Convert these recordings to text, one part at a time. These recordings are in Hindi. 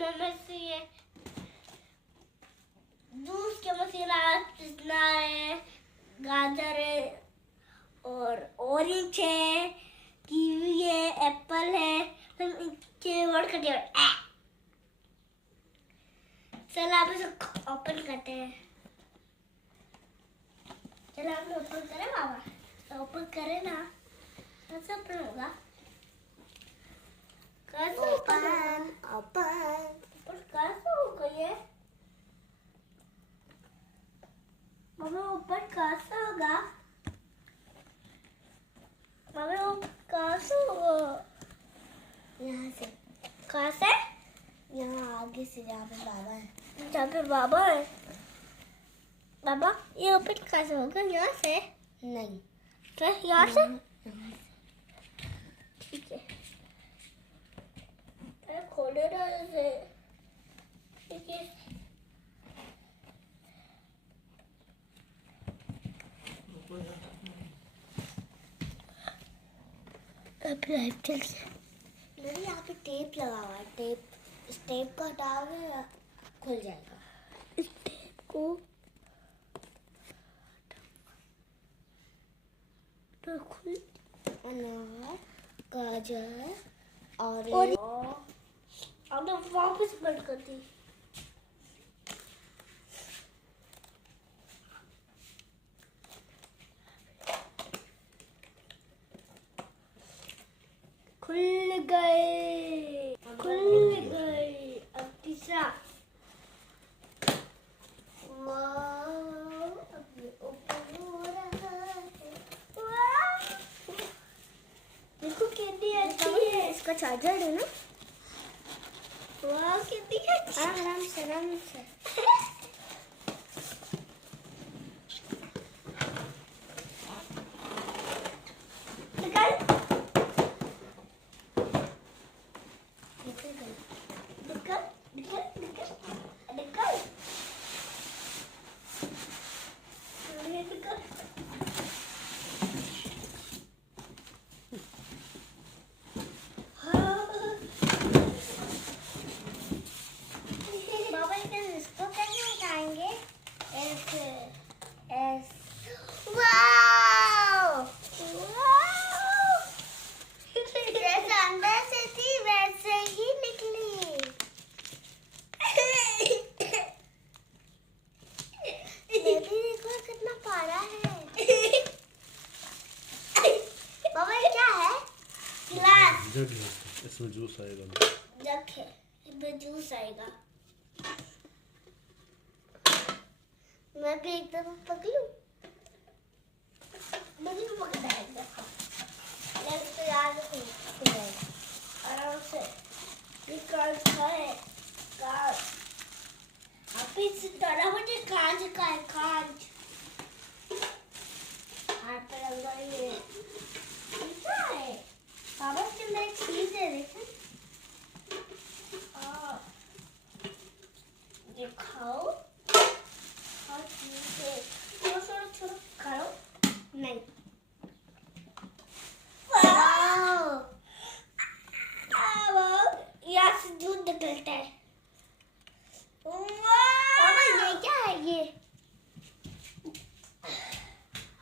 में से ये जूस के मशीन है, गाजर है और ऑरेंज है, कीवी है, एप्पल है, के वर्ड करते हैं। चलो आप इसे ओपन करते हैं। चलो आपने ओपन करें बाबा, तो ओपन करें ना, कैसे ओपन होगा? कैसे ओपन कैसे होगा ये? मम्मी ओपन कैसे होगा? मम्मी वो कैसे होगा? यहाँ से। कैसे? यहाँ आगे से, जहाँ पे बाबा है। जहाँ पे बाबा है? बाबा ये ओपन कैसे होगा? यहाँ से? नहीं, फिर यहाँ से? ठीक है, खोले ना इसे। ठीक है, मेरे यहाँ पे टेप लगा हुआ है। इस टेप को हटाओगे खुल जाएगा। इस टेप को तो खुल। अनार, गाजर और अब वापस बंद कर दी। खुल गए। अब तीसरा। अब ये ओपन हो रहा है। देखो कितनी अच्छी है। इसका चार्जर है ना? वाह कितनी अच्छी। आराम से जग है, इसमें जूस आएगा। जग है, इसमें जूस आएगा। मैं भी एकदम पकड़ूं। मुझे भी पकड़ना है एकदम। मैं तो याद रखूं। आराम से। ये कांच का है। कांच। आप इस तरह मुझे कांच का है, कांच। हाथ पे लगाइए। क्या है? बाबा के मेरे चीज है, देखो। ये खाओ। और चीज़ें। छोड़ो, खाओ। नहीं। यहाँ से दूध निकलता है। बाबा ये क्या है ये?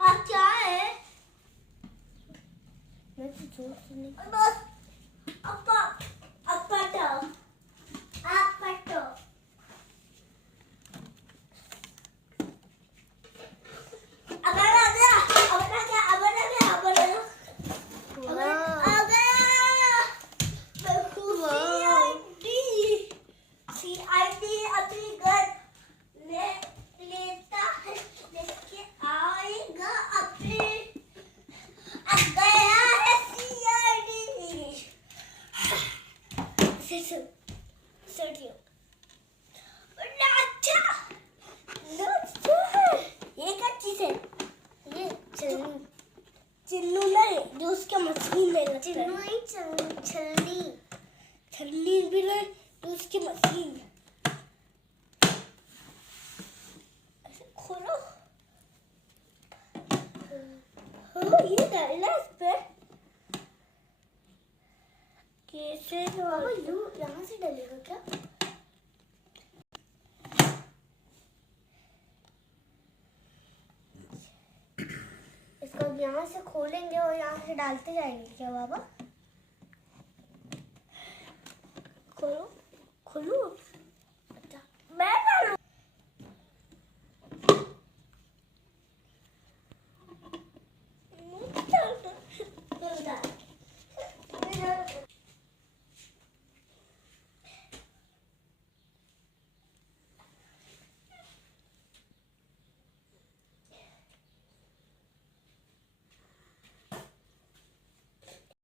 हाँ क्या है? मैं तो जोर से नहीं। चिन्नू नहीं, जो उसके मशीन में छलनी भी नहीं, जो उसकी मशीन। ऐसे खोलो। ये डालना इस पे। कैसे? यहाँ से डलेगा क्या? अब यहाँ से खोलेंगे और यहाँ से डालते जाएंगे क्या बाबा? खोलो खोलो।